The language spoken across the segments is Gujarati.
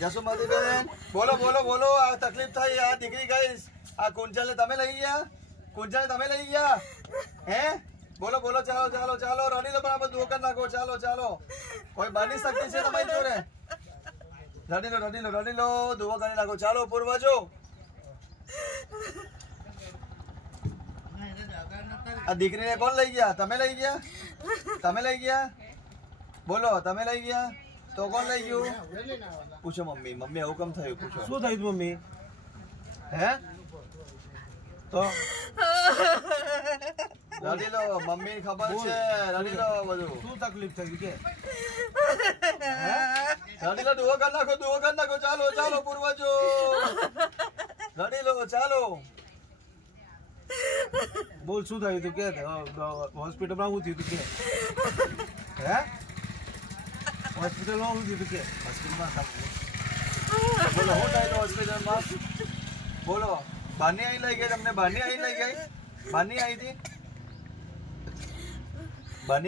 જસુમતીબેન બોલો બોલો બોલો આ તકલીફ થઈ આ દીકરી ગઈ આ કુંજલ ને તમે લઈ ગયા હે બોલો બોલો ચાલો ચાલો ચાલો રડી લો બરાબર દુઓ કરી નાખો ચાલો ચાલો કોઈ બની શકતી છે તમારી જોડે રડી લો દુઓ કરી નાખો ચાલો પૂર્વજો આ દીકરીને કોણ લઈ ગયા તમે લઈ ગયા બોલો તમે લઈ ગયા તો કોણ લઈ ગયું પૂછો મમ્મી આવું કેમ થયું પૂછો શું થયું મમ્મી હે તો રડી લો મમ્મી ખબર છે રડી લો બધું શું તકલીફ થઈ કે રડી લો દુઓ કરી નાખો ચાલો ચાલો પૂર્વજો રડી લો ચાલો બોલ શું થયું તું કે હોસ્પિટલમાં શું થયું તું કે હે હોસ્પિટલમાં શું થયું તું કે હોસ્પિટલમાં બોલો શું થયું હોસ્પિટલમાં બોલો બાની અહીં લઈ ગઈ તમને બાની અહીં લઈ ગઈ બાની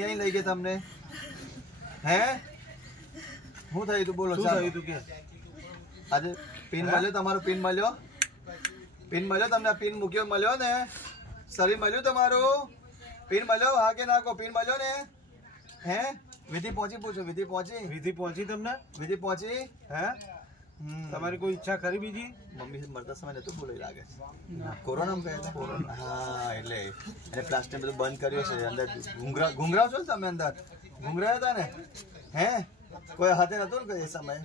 અહીં લઈ ગઈ તમને હે શું થયું તું બોલો શું થયું તું કે આજે પિન મળ્યો તમારો પિન મળ્યો તમને પિન મૂક્યો મળ્યો ને શરીર મળ્યું તમારું પિન મળ્યો હા કે નાખો પિન મળ્યો ને હે વિધિ પહોંચી પૂછો વિધિ પહોંચી તમને વિધિ પહોંચી હે તમારી કોઈ ઈચ્છા ખરી બીજી મમ્મી મરતા સમય નતું બોલાઈ લાગે કોરોના ગયા કોરોના હા એટલે એને પ્લાસ્ટિક બધું બંધ કર્યો છે અંદર ઘૂંઘરાવ છો ને તમે અંદર ઘૂંઘરાયા હતા ને હે કોઈ હાથે નતું ને એ સમય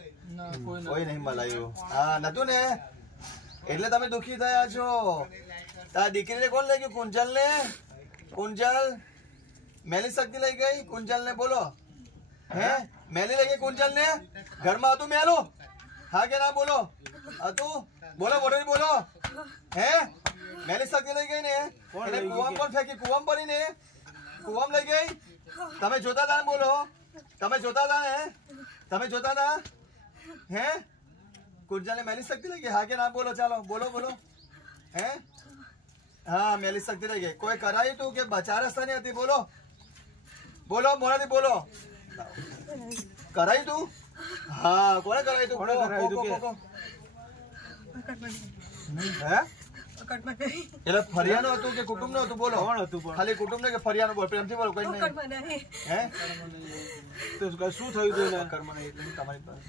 કોઈ નહીં મલાયું હા નતું ને એટલે તમે દુખી થયા છો તાર દીકરીને કોણ લઈ ગયું કુંજલ મેલી શક્તિ લઈ ગઈ કુંજલ ને બોલો હે મેલી લઈ ગઈ કુંજલ ને ઘરમાં હતું મેલું હા કે ના બોલો હતું બોલો બોલો હે મેલી શક્તિ લઈ ગઈ ને એટલે કુવામ પણ ફેંકી કુવામ પડી ને કુવામ લઈ ગઈ તમે જોતા હતા બોલો તમે જોતા હતા હે કુંજલ ને મેલી શક્તિ લઈ ગઈ હા કે ના બોલો ચાલો બોલો હે હા મેલી શક્તિ લઈ ગઈ કોઈ કરાયું તું કે બચાર રસ્તાની હતી બોલો મોરાથી બોલો કરાયું તું હા કોને કરાયું તું હે એટલે ફરિયાનું હતું કે કુટુંબ નું હતું બોલો કોણ હતું ખાલી કુટુંબ ને કે ફરિયાનું બોલ પ્રેમથી બોલો કોઈ નહીં હે તો શું થયું તું એને કર્મ નહીં એટલે તમારી પાસે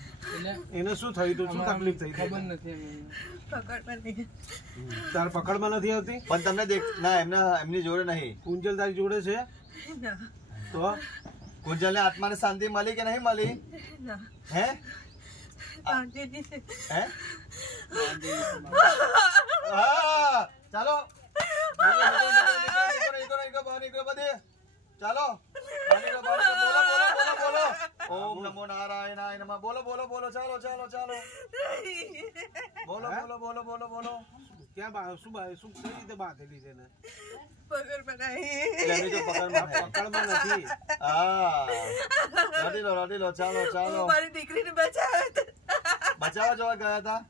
એને શું થયું તું શું તકલીફ થઈ ખબર નથી તાર પકડમાં નથી આવતી પણ તમને ના એમની જોડે નહીં કુંજલ તારી જોડે છે તો કુંજલ ને આત્માને શાંતિ મળી કે નહીં મળી હે ચાલો ચાલો ઓમ નમો નારાયણાય નમઃ બોલો ચાલો બોલો ક્યાં શું કઈ રીતે બાંધેલી છે ને પકડમાં નથી હા રડી લો ચાલો મારી દીકરીને બચાવવા જોવા ગયા હતા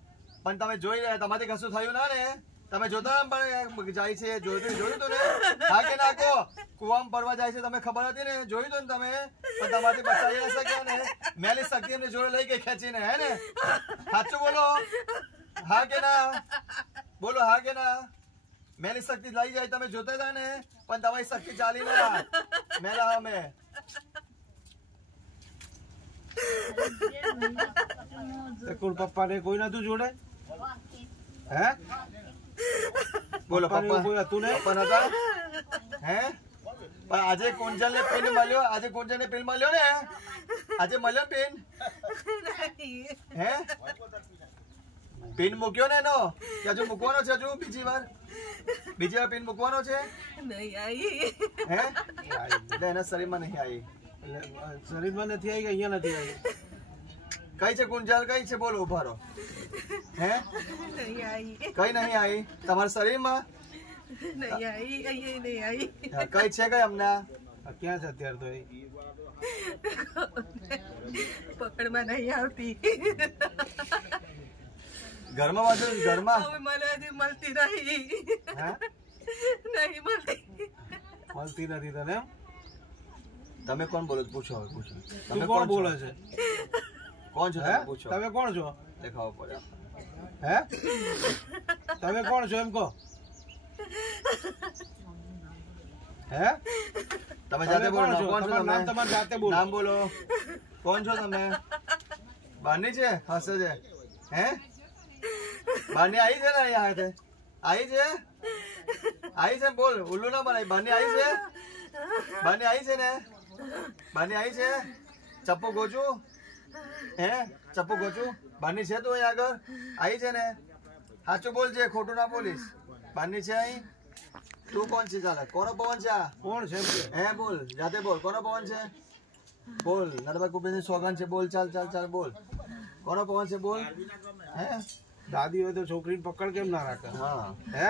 પણ તમે જોઈ રહ્યા તમારી કશું થયું ના ને તમે જોતા પણ જાય છે જોયું તો ને હા કે નાખો કુવામાં પડવા જાય છે તમે ખબર હતી ને જોયું તો ને તમે પણ તમારાથી બચાવી ના શક્યા ને મેલી શક્તિ એમની જોડે લઈ ગઈ ખેંચીને હે ને સાચું બોલો હા કે ના બોલો હા કે ના મેલી શક્તિ લઈ જાય તમે જોતા હતા ને પણ તમારી શક્તિ ચાલી ના મેલા અમે પપ્પા ને કોઈ નતું જોડે હે બોલો પપ્પા કોઈ હતું ને પપ્પા નતા હે પણ આજે કુંજલ ને પિન મળ્યો ને આજે મળ્યો પિન હે પિન મૂક્યો ને એનો કે હજુ મૂકવાનો છે હજુ બીજી વાર પિન મૂકવાનો છે નહીં આવી હે એટલે એના શરીરમાં નહીં આવી શરીરમાં નથી આવી કે અહીંયા નથી આવી કઈ છે કુંજલ કઈ છે બોલો ઉભા રહો હે કઈ નહીં આવી તમારા શરીરમાં કઈ છે કઈ અમને ક્યાં છે અત્યારે તો પકડમાં નહીં આવતી ઘરમાં વાંચો ઘરમાં મને હજી મળતી નહીં હે નહીં મળતી નથી તને તમે કોણ બોલો પૂછો હવે પૂછો તું કોણ બોલે છે કોણ છો તમે પૂછો તમે કોણ છો દેખાવો પડે હે તમે કોણ છો એમ કહો હે તમે જાતે બોલો કોણ છો? કોણ છો તમારું નામ તમે તમારે જાતે બોલો. નામ બોલો કોણ છો તમે બાની છે હસે છે હે બાની આવી છે ને અહીંયા હાથે આવી છે બોલ ઉલ્લુ ના બનાય બાની આવી છે બાની આવી છે ને બાની આવી છે ચપ્પુ ગોચું હે ચપ્પુ ગોચું બાની છે તું અહીંયા આગળ આવી છે ને સાચું બોલ છે ખોટું ના બોલીશ બાની છે અહીં તું કોણ છે ચાલે કોનો પવન છે આ કોણ છે એમ કે? હે બોલ જાતે બોલ કોનો પવન છે બોલ નરવા કુબેરની સોગન છે બોલ ચાલ ચાલ ચાલ બોલ કોનો પવન છે બોલ હે દાદી હોય તો છોકરીને પકડ કેમ ના રાખે હા હે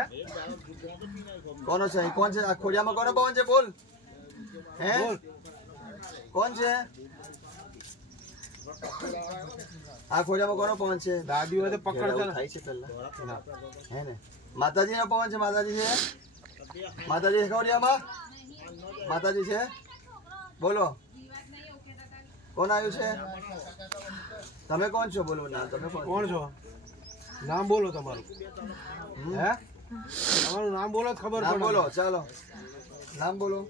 કોનો છે કોણ છે આ ખોડિયામાં કોનો પવન છે બોલ હે બોલ કોણ છે આ ખોડિયામાં કોનો પવન છે દાદી હોય તો પકડ છે ને. થાય છે પહેલા ના. હે ને માતાજી નો પવન છે માતાજી છે માતાજી છે ખોડિયામાં માતાજી છે બોલો કોણ આવ્યું છે તમે કોણ છો બોલો ના તમે કોણ છો નામ બોલો તમારું હે તમારું નામ બોલો તો ખબર નામ પડે બોલો ચાલો નામ બોલો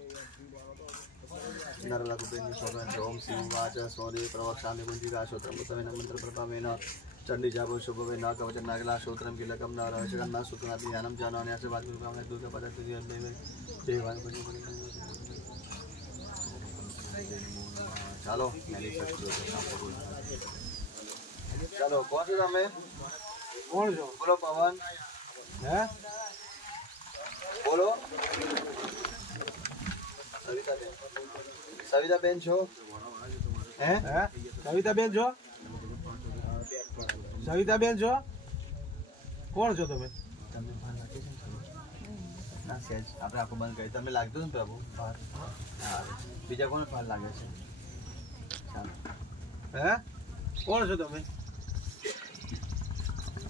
નરલા કુબેરની સોગન ઓમ શિવ વાચ સ્વરે પ્રવક્ષામિ ગુંજીકા શ્રોત્રમ તમે મંત્ર પ્રભાવેન ચંડી જાબો શુભવે ન કવચન નાગલા શ્રોત્રમ કિલકમ ન રહસ્યકમ ન સુતનાતિ જ્ઞાનમ જાનો અને આશીર્વાદ ગુરુભાવને દુર્ગા પદાર્થ દેવાન ચાલો ચાલો કોણ છો તમે કોણ છો બોલો પવન હે બોલો સવિતાબેન છો હે હે સવિતાબેન છો સવિતાબેન છો કોણ છો તમે તમને ભાન લાગે છે ને? ના સહેજ આપણે આખું બંધ કરી તમને લાગતું ને પ્રભુ ભાન? હા બીજા કોને ભાન લાગે છે ચાલો હે કોણ છો તમે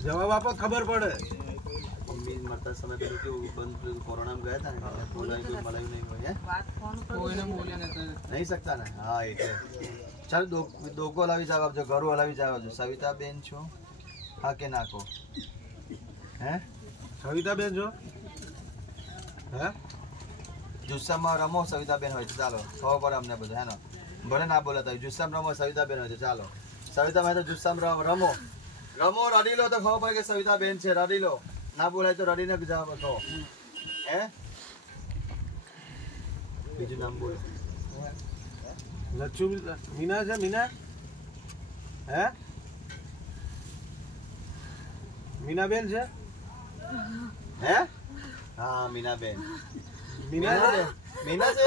જવાબ આપો ખબર પડે મમ્મી મરતા સમય પેલું કેવું બંધ પેલું કોરોનામાં ગયા હતા ને બોલાયું કોઈ મલાયું નહીં હોય હે નહીં શકતા ને હા એટલે ચાલો દોગો હલાવી જવાબ આપજો ઘરું હલાવી જવાબ આપજો સવિતાબેન છો હા કે નાખો હે સવિતાબેન છો હે જુસ્સામાં રમો સવિતાબેન હોય છે ચાલો ખબર પડે અમને બધું હે ને ભલે ના બોલતા હોય જુસ્સામાં રમો સવિતાબેન હોય છે ચાલો સવિતાબેન તો જુસ્સામાં રમો રમો રડી લો તો ખબર પડે કે સવિતાબેન છે રડી લો ના બોલાય તો રડીને જવાબ કહો હે બીજું નામ બોલો લચ્છુ મીના છે મીના હે મીનાબેન છે હે હા મીનાબેન મીના છે મીના છે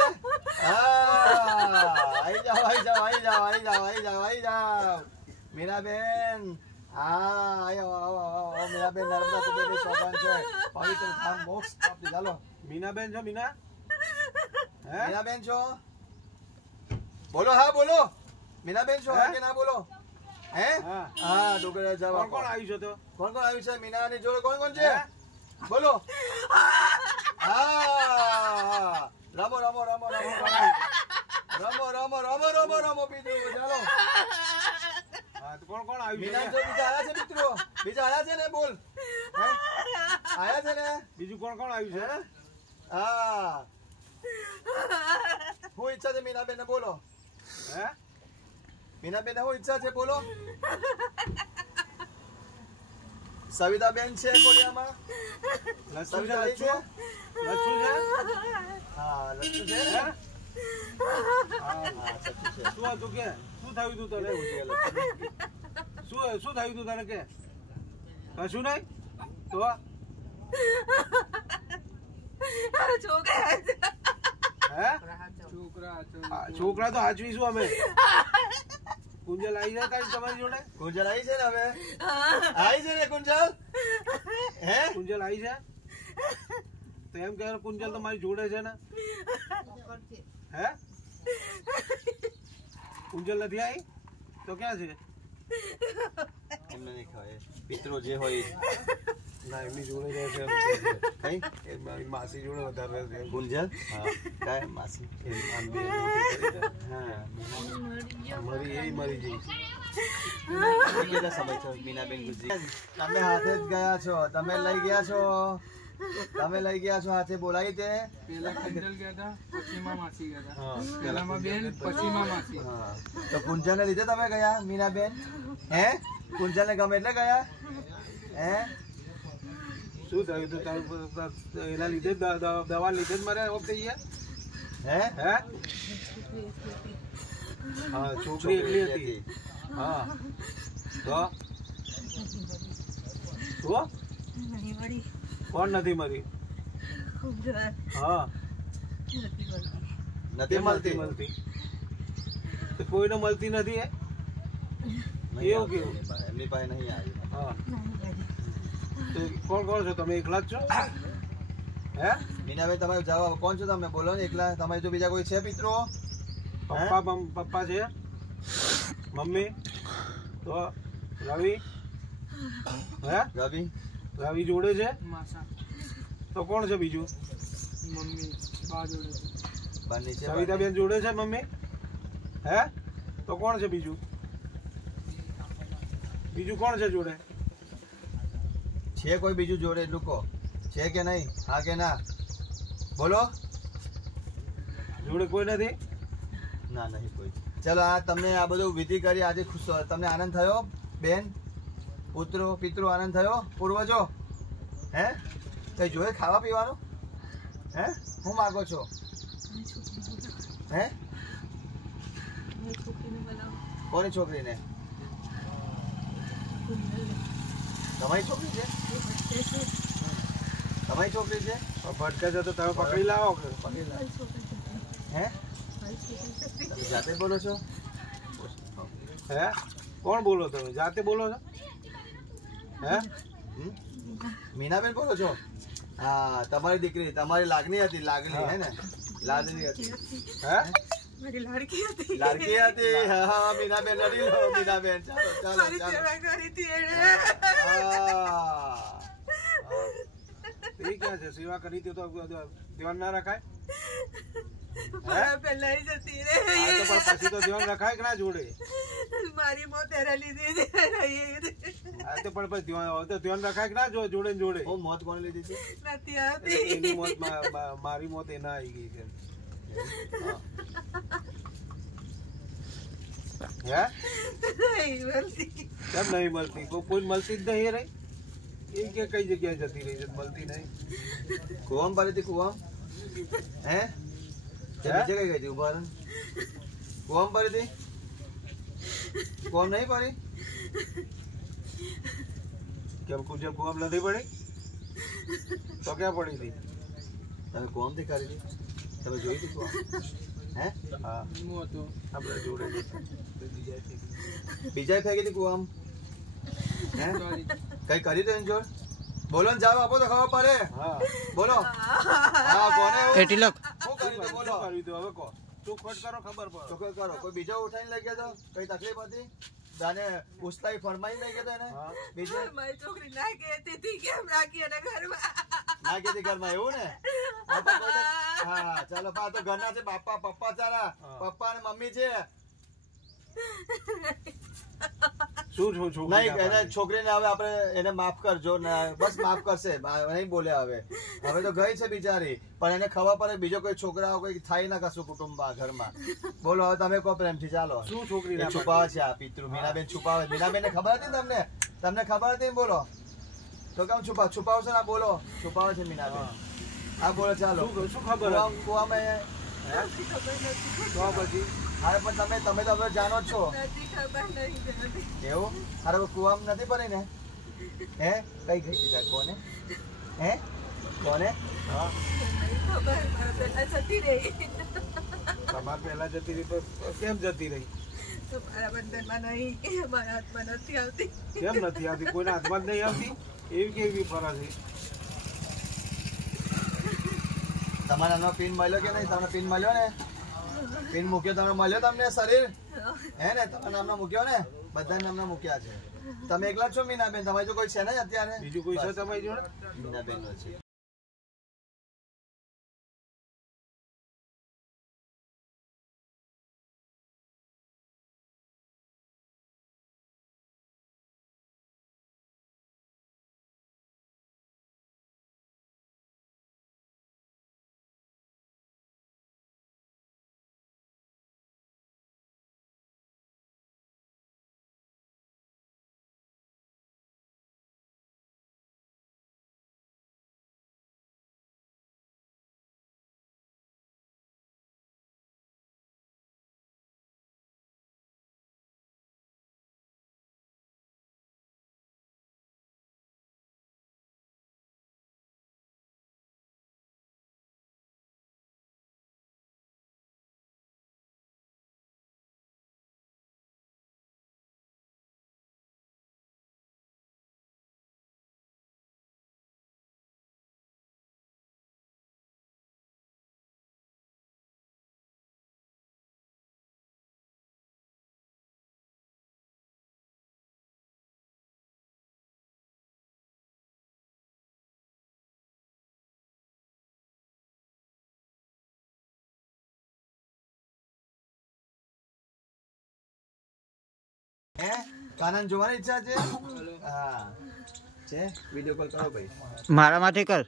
હા આઈ જાઓ આઈ જાઓ આઈ જાઓ આઈ જાઓ આઈ જાઓ આઈ જાઓ મીનાબેન હા આવો આવો આવો મીનાબેન નર્મદા કુબેરની સોગન છે પવિત્ર ધામ મોક્ષ પ્રાપ્તિ ચાલો મીનાબેન છો મીના હે મીનાબેન છો બોલો હા બોલો મીનાબેન છો હા કે ના બોલો હે હા. હા ડોગરા જવાબ કોણ કોણ આવ્યું છે તો કોણ કોણ આવ્યું છે મીનાની જોડે કોણ કોણ છે બોલો હા રમો રમો રમો રમો રમો રમો રમો રમો રમો બીજું ચાલો હા તો કોણ કોણ આવ્યું મીના છે જો બીજા આયા છે મિત્રો બીજા આયા છે ને બોલ હે આયા છે ને બીજું કોણ કોણ આવ્યું છે હા હું ઈચ્છા છે મીનાબેન ને બોલો હે મીનાબેન ને હું ઈચ્છા છે બોલો સવિતાબેન છે કોડિયામાં લચ્છુ છે સવિતા લચ્છુ છે? લચ્છુ છે હા લચ્છુ છે હે હા હા સચ્ચું છે શું હતું કે શું થયું તું તને શું થયું તું તને કે કશું નહીં તો હે છોકરા તો હાચવીશું અમે કુંજલ આવી જાય તારી તમારી જોડે કુંજલ આવી છે ને હવે આવી છે ને કુંજલ હે કુંજલ આવી છે તો એમ કે કુંજલ તો મારી જોડે છે ને હે કુંજલ નથી આવી તો ક્યાં છે એમને નહીં ખવાય પિત્રો જે હોય ના એમની જોડે રહે છે કઈ એ મારી માસી જોડે વધારે રહે છે ગુંજલ હા કાય માસી આમ બે મોટી કરી છે. હા મરી એ મરી જઈ કેટલા સમય થયો મીનાબેન ગુજી તમે હાથે જ ગયા છો તમે લઈ ગયા છો હાથે બોલાવી તે પેલા કંજલ ગયા હતા પછી માં માસી ગયા હતા હા પેલામાં બેન પછી માં માસી હા તો કુંજલ ને લીધે તમે ગયા મીનાબેન હે કુંજલ ને ગમે એટલે ગયા હે શું થયું તું તારું એના લીધે જ દવા લીધે જ મારે ઓફ થઈ ગયા હે હે હા છોકરી એકલી હતી હા તો શું નહીં મળી કોણ નથી મરી ખૂબ જરા હા નથી મળતી નથી મળતી મળતી તો કોઈને મળતી નથી હે એવું કેવું એમની પાસે નહીં આવી હા નહીં મળી તો કોણ કોણ છો તમે એકલા જ છો હે મીનાબેન તમારો જવાબ કોણ છો તમે બોલો ને એકલા તમારી જો બીજા કોઈ છે પિત્રો પપ્પા છે મમ્મી તો રવિ હે રવિ જોડે છે માસા તો કોણ છે બીજું મમ્મી બા જોડે છે. બાર નીચે સવિતાબેન જોડે છે મમ્મી હે તો કોણ છે બીજું કોણ છે જોડે છે કોઈ બીજું જોડે એટલું કહો છે કે નહીં હા કે ના બોલો જોડે કોઈ નથી ના નહીં કોઈ ચલો આ તમને આ બધું વિધિ કરી આજે ખુશ તમને આનંદ થયો બેન પિતૃ આનંદ થયો પૂર્વજો હે કઈ જોઈએ ખાવા પીવાનું હે હું માગો છો હે છોકરીને બનાવો કોની છોકરીને તમારી છોકરી છે તમારી છોકરી છે ભટકે છે તો તમે પકડી લાવો કે પકડી લા. હે તમે જાતે બોલો છો હે કોણ બોલો તમે જાતે બોલો છો હે હમ? મીનાબેન બોલો છો હા તમારી દીકરી તમારી લાગણી હતી લાગણી હે ને લાગણી હતી હે મારી લાડકી હતી લાડકી હતી હા હા મીનાબેન લડી લો મીનાબેન ચાલો ચાલો મારી ચાલો સેવા કરી હતી એણે એ ક્યાં છે સેવા કરી હતી તો ધ્યાન ના રખાય મારા પહેલા જતી રે આ તો પણ પછી તો ધ્યાન રખાય કે ના જોડે મારી મોત એરા લીધી છે આ તો પણ પછી ધ્યાન રખાય કે ના જોડે ને જોડે ઓ મોત કોને લીધી છે નથી આવતી એની મોત મારી મોત એના આવી ગઈ છે હે નહીં મળતી કેમ નહીં મળતી કોઈ મળતી જ નહીં રહી એ કે કઈ જગ્યાએ જતી રહી છે મળતી નહીં કુવામ પાડી હતી કુવામ હે તે નીચે કઈ ગઈ હતી ઉભા રહો. કુવામ પાડી હતી કુવામ નહીં પાડી કેમ કુજબ કુવામ નથી પડી તો ક્યાં પડી હતી તમે કુવામ થી કરી હતી તમે જોઈ હતી કુવામ હે હા હું હતો આપણે જોડે બીજા ફેંકી હતી કુવામ હે સોરી કઈ કરી તો એની જોડ બોલો ને જવાબ આપો તો ખબર પડે હા બોલો હા કોને એવું? એટી લખ શું કર્યું હતું બોલો કર્યું હતું હવે કહો ચોખવટ કરો ખબર પડે ચોખ્ખો કરો કોઈ બીજો ઉઠાઈને લઈ ગયો તો કઈ તકલીફ હતી જાને પૂછતાઈ ફરમાઈ લઈ ગયો તો એને હા. બીજે મારી છોકરી ના કહેતી હતી કેમ રાખી એને ઘરમાં ના કીધી ઘરમાં એવું ને આ તો કોઈ હા ચાલો પા તો ઘરના છે બાપા પપ્પા ચાલા હા. પપ્પા અને મમ્મી છે શું છો છોકરી નહીં એને છોકરીને હવે આપણે એને માફ કરજો ને બસ માફ કરશે નહીં બોલે હવે તો ગઈ છે બિચારી પણ એને ખબર પડે બીજો કોઈ છોકરાઓ કોઈ થાય ના કશું કુટુંબ ઘરમાં બોલો હવે તમે કહો પ્રેમથી ચાલો શું છોકરી એ છુપાવે છે આ પિતૃ મીનાબેન છુપાવે મીનાબેન ને ખબર હતી તમને ખબર હતી ને બોલો તો કેમ છુપાવશો ના બોલો છુપાવે છે મીનાબેન હા બોલો ચાલો શું ખબર હતી? કુવામાં નથી ખબર નથી તો પછી અરે પણ તમે તો હવે જાણો જ છો નથી ખબર નહીં જાણતી. એવું અરે કુવામ નથી પડી ને હે કઈ ગઈ દીધા કોને હે કોને હા નહીં ખબર મારા પહેલા જતી રહી તમારે પહેલા જતી રહી તો કેમ જતી રહી તો મારા બંધનમાં નહીં મારા હાથમાં નથી આવતી કેમ નથી આવતી કોઈના હાથમાં જ નહીં આવતી એવી કેવી ફરજ છે તમારા નાનો પિન મળ્યો કે નહીં તમને પિન મળ્યો ને પિન મૂક્યો તમને મળ્યો તમને શરીર હે ને તમારા નામનો મૂક્યો ને બધા નામના મૂક્યા છે. તમે એકલા છો મીનાબેન? તમારી જો કોઈ છે ને અત્યારે? બીજું કોઈ છે તમારી જોડે? મીનાબેન છે. કાનન જોવાની ઈચ્છા છે? હા છે. વિડિયો કોલ કરો ભાઈ. મારામાંથી કર.